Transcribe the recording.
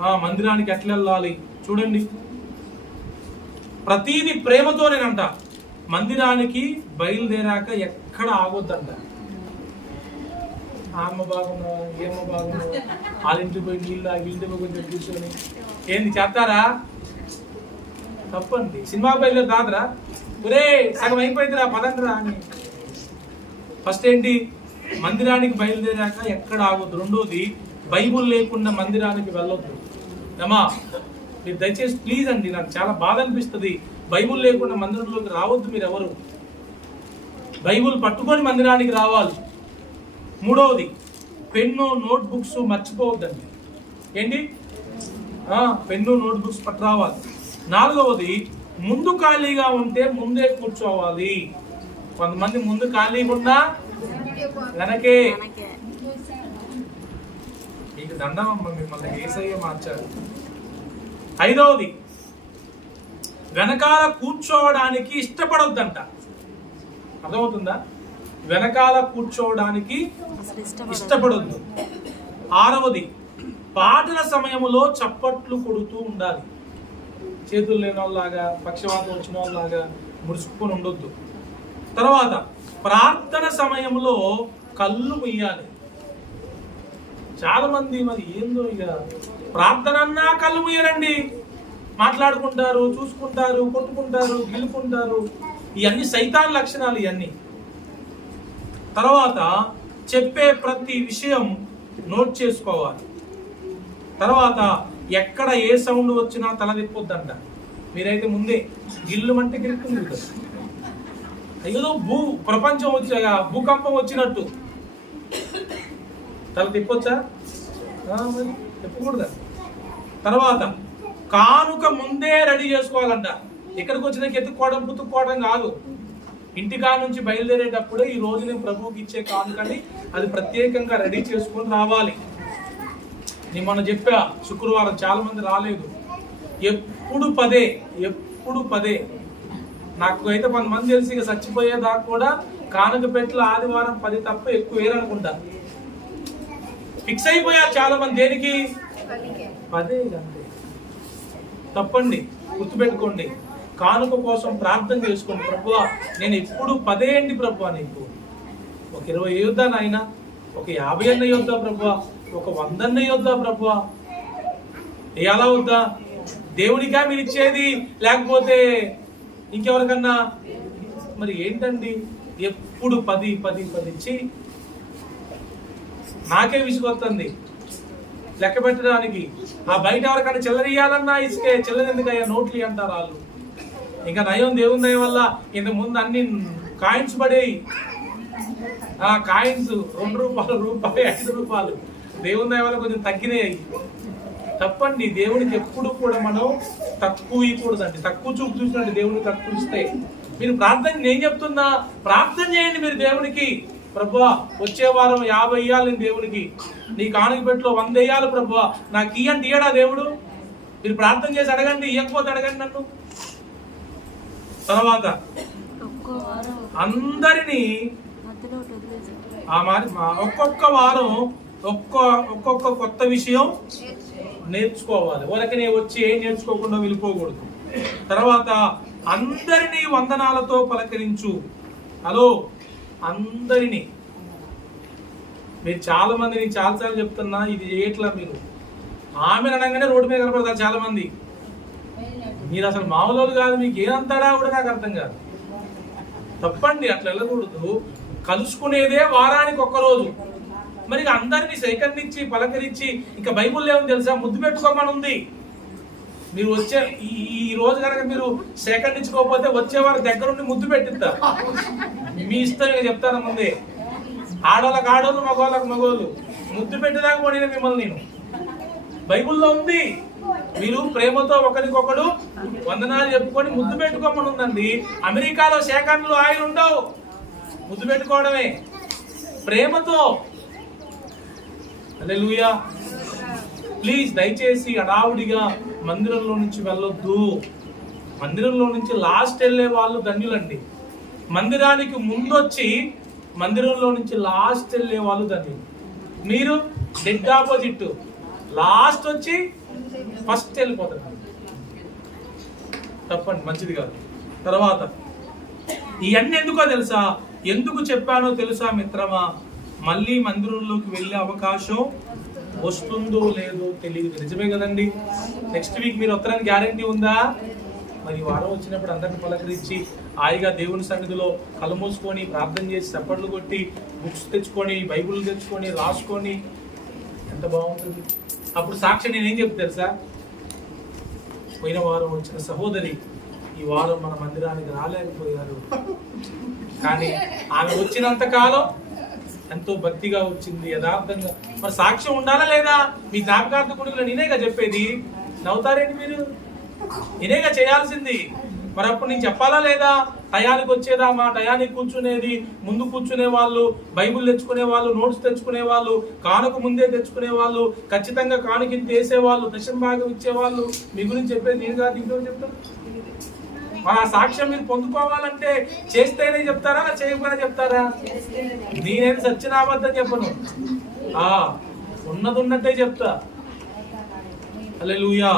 ఆ మందిరానికి ఎట్లా వెళ్ళాలి? చూడండి. ప్రతీది ప్రేమతోనేనంట. మందిరానికి బయలుదేరాక ఎక్కడ ఆగొద్దంట. అమ్మ బాగున్నా ఏమో బాగున్నా వాళ్ళ పోయి నీళ్ళు ఆ పోయి కొంచెం కూర్చొని. ఏంది చేస్తారా? తప్పండి. సినిమా బయలుదేరి రాదురా. ఒరే సగం అయిపోయిందిరా పదండిరా అని. ఫస్ట్ ఏంటి? మందిరానికి బయలుదేరాక ఎక్కడ ఆగొద్దు. రెండోది బైబుల్ లేకుండా మందిరానికి వెళ్ళొద్దు. ఏమా మీరు దయచేసి ప్లీజ్ అండి నాకు చాలా బాధ అనిపిస్తుంది. బైబుల్ లేకుండా మందిరంలోకి రావద్దు మీరు ఎవరు బైబుల్ పట్టుకొని మందిరానికి రావాలి. మూడవది పెన్ను నోట్ బుక్స్ మర్చిపోవద్దండి. ఏంటి? పెన్ను నోట్ బుక్స్ పట్టు రావాలి నాలుగవది ముందు ఖాళీగా ఉంటే ముందే కూర్చోవాలి. కొంతమంది ముందు ఖాళీగా ఉన్నా వెనకే. మనకే మీకు దండం అమ్మ మిమ్మల్ని ఏసయ్య మార్చారు ఐదవది వెనకాల కూర్చోవడానికి ఇష్టపడొద్దంట. అర్థమవుతుందా? వెనకాల కూర్చోవడానికి ఇష్టపడొద్దు. ఆరవది పాటల సమయంలో చప్పట్లు కొడుతూ ఉండాలి. చేతులు లేని వాళ్ళలాగా పక్షవాతం వచ్చిన వాళ్ళలాగా ముడుచుకొని ఉండొద్దు. తర్వాత ప్రార్థన సమయంలో కళ్ళు ముయ్యాలి. చాలా మంది మరి ఏందో ఇక ప్రార్థన అన్నా కళ్ళు ముయ్యరండి మాట్లాడుకుంటారు చూసుకుంటారు కొట్టుకుంటారు గిలుకుంటారు ఇవన్నీ సైతాన్ లక్షణాలు ఇవన్నీ. తర్వాత చెప్పే ప్రతి విషయం నోట్ చేసుకోవాలి. తర్వాత ఎక్కడ ఏ సౌండ్ వచ్చినా తల తిప్పొద్దంట. మీరైతే ముందే గిల్లు అంటే గిరుకుంది ఏదో భూ ప్రపంచం వచ్చాక భూకంపం వచ్చినట్టు. తల తిప్పొచ్చా? తిప్పకూడదా? తర్వాత కానుక ముందే రెడీ చేసుకోవాలంట. ఇక్కడికి వచ్చిన ఎత్తుక్కోవడం పుతుక్కోవడం కాదు. ఇంటికా నుంచి బయలుదేరేటప్పుడే ఈ రోజు నేను ప్రభువుకి ఇచ్చే కానుకని అది ప్రత్యేకంగా రెడీ చేసుకొని రావాలి. నేను మొన్న చెప్పా శుక్రవారం చాలా మంది రాలేదు. ఎప్పుడు పదే ఎప్పుడు పదే. నాకు అయితే కొంతమంది తెలిసి ఇక చచ్చిపోయేదాకా కూడా కానుక పెట్ల ఆదివారం పది తప్ప ఎక్కువ వేరనుకుంటా ఫిక్స్ అయిపోయారు చాలా మంది దేనికి పదే తప్పండి గుర్తుపెట్టుకోండి. కానుక కోసం ప్రార్థన చేసుకోండి. ప్రభువా నేను ఎప్పుడు పదే అండి ప్రభువా నీకు? ఒక ఇరవై యోద్దా నాయన ఒక యాభై అన్న యోద్దా ప్రభువా ఒక వంద అన్న యోద్దా ప్రభువా ఎలా వద్దా? దేవునికా మీరు ఇచ్చేది? లేకపోతే ఇంకెవరికన్నా? మరి ఏంటండి? ఎప్పుడు పది పది పది ఇచ్చి నాకే విసుగొస్తుంది. లెక్క పెట్టడానికి. ఆ బయట ఎవరికైనా చిల్లరియాలన్నా ఇసుకే చిల్లర ఎందుకయ్యా నోట్లు అంటారు వాళ్ళు. ఇంకా నయం దేవుని దయ వల్ల ఇంత ముందు అన్ని కాయిన్స్ పడేయి. ఆ కాయిన్స్ రెండు రూపాయలు రూపాయి ఐదు రూపాయలు. దేవుని దయ వల్ల కొంచెం తగ్గినాయి. తప్పండి దేవుడికి ఎప్పుడు కూడా మనం తక్కువ ఇవ్వకూడదండి తక్కువ చూపు చూసినట్టు దేవుడికి తక్కువ ఇస్తే. మీరు ప్రార్థన నేను చెప్తున్నా ప్రార్థన చేయండి మీరు దేవునికి. ప్రభా వచ్చే వారం యాభై ఇయ్యాలి దేవునికి. నీ కానుక పెట్టులో వంద వేయాలి ప్రభా. నాకు ఇయ్యండి ఇయ్యడా దేవుడు? మీరు ప్రార్థన చేసి అడగండి ఇవ్వకపోతే అడగండి నన్ను. తర్వాత అందరినీ ఆ మరి ఒక్కొక్క వారం ఒక్క ఒక్కొక్క కొత్త విషయం నేర్చుకోవాలి. ఊరకనే వచ్చి ఏం నేర్చుకోకుండా వెళ్ళిపోకూడదు. తర్వాత అందరినీ వందనాలతో పలకరించు. హలో? అందరినీ. మీరు చాలా మంది నేను చాలాసార్లు చెప్తున్నా ఇది చేయట్లా మీరు. ఆమె అనగానే రోడ్డు మీద కనపడతారు చాలా మంది మీరు అసలు మామూలు వాళ్ళు కాదు మీకు ఏమంతాడా కూడా నాకు అర్థం కాదు. తప్పండి అట్లా వెళ్ళకూడదు. కలుసుకునేదే వారానికి ఒక్క రోజు. మరి ఇక అందరినీ సేకరించి పలకరించి ఇంకా బైబుల్ ఏమని తెలుసా? ముద్దు పెట్టుకోమని ఉంది. మీరు వచ్చే ఈ రోజు కనుక మీరు సేకరించుకోకపోతే వచ్చే వారి దగ్గర ఉండి ముద్దు పెట్టిద్దా మీ ఇష్టం ఇక చెప్తాను ముందే. ఆడోళ్ళకి ఆడోళ్ళు మగవాళ్ళకి మగవాళ్ళు. ముద్దు పెట్టేదాకా పోయిన మిమ్మల్ని నేను. బైబుల్లో ఉంది. మీరు ప్రేమతో ఒకరికొకడు వందనాలు చెప్పుకొని ముద్దు పెట్టుకోమని ఉందండి. అమెరికాలో సేకరణలు ఆయన ఉండవు. ముద్దు పెట్టుకోవడమే. ప్రేమతో. అదే లూయా ప్లీజ్ దయచేసి అడావుడిగా మందిరంలో నుంచి వెళ్ళొద్దు. మందిరంలో నుంచి లాస్ట్ వెళ్ళే వాళ్ళు ధన్యులండి. మందిరానికి ముందొచ్చి మందిరంలో నుంచి లాస్ట్ వెళ్ళే వాళ్ళు ధన్యులు. మీరు డెడ్ ఆపోజిట్. లాస్ట్ వచ్చి ఫస్ట్ వెళ్ళిపోతారు. తప్పండి మంచిది కాదు. తర్వాత ఇవన్నీ ఎందుకో తెలుసా? ఎందుకు చెప్పానో తెలుసా మిత్రమా? మళ్ళీ మందిరంలోకి వెళ్ళే అవకాశం వస్తుందో లేదో తెలియదు నిజమే కదండి? నెక్స్ట్ వీక్ మీరు వస్తారని గ్యారంటీ ఉందా? మరి వారం వచ్చినప్పుడు అందరిని పలకరించి హాయిగా దేవుని సన్నిధిలో కలమూసుకొని ప్రార్థన చేసి చప్పట్లు కొట్టి బుక్స్ తెచ్చుకొని బైబిల్ తెచ్చుకొని రాసుకొని ఎంత బాగుంటుంది. అప్పుడు సాక్షి నేనేం చెప్తారు తెలుసా? పోయిన వారం వచ్చిన సహోదరి ఈ వారం మన మందిరానికి రాలేకపోయారు. కానీ ఆమె వచ్చినంత కాలం ఎంతో భక్తిగా వచ్చింది యథార్థంగా. మరి సాక్ష్యం ఉండాలా లేదా? మీ జ్ఞాపకార్థ కొడుకులు నేనేగా చెప్పేది? నవ్వుతారేంటి మీరు? నేనేగా చేయాల్సింది. మరి అప్పుడు నేను చెప్పాలా లేదా? టయానికి వచ్చేదా మా టయానికి కూర్చునేది ముందు కూర్చునే వాళ్ళు బైబిల్ తెచ్చుకునే వాళ్ళు నోట్స్ తెచ్చుకునే వాళ్ళు కానుక ముందే తెచ్చుకునే వాళ్ళు ఖచ్చితంగా కానుకింత వేసేవాళ్ళు దశం భాగం ఇచ్చేవాళ్ళు. మీ గురించి చెప్పేది నేను కాదు ఇంకో చెప్తాను మా సాక్ష్యం మీరు పొందుకోవాలంటే చేస్తేనే చెప్తారా చేయకపోయినా చెప్తారా? నేనేది సత్యనాబద్ధం చెప్పను. ఆ ఉన్నది ఉన్నట్టే చెప్తా. అల్లెలుయా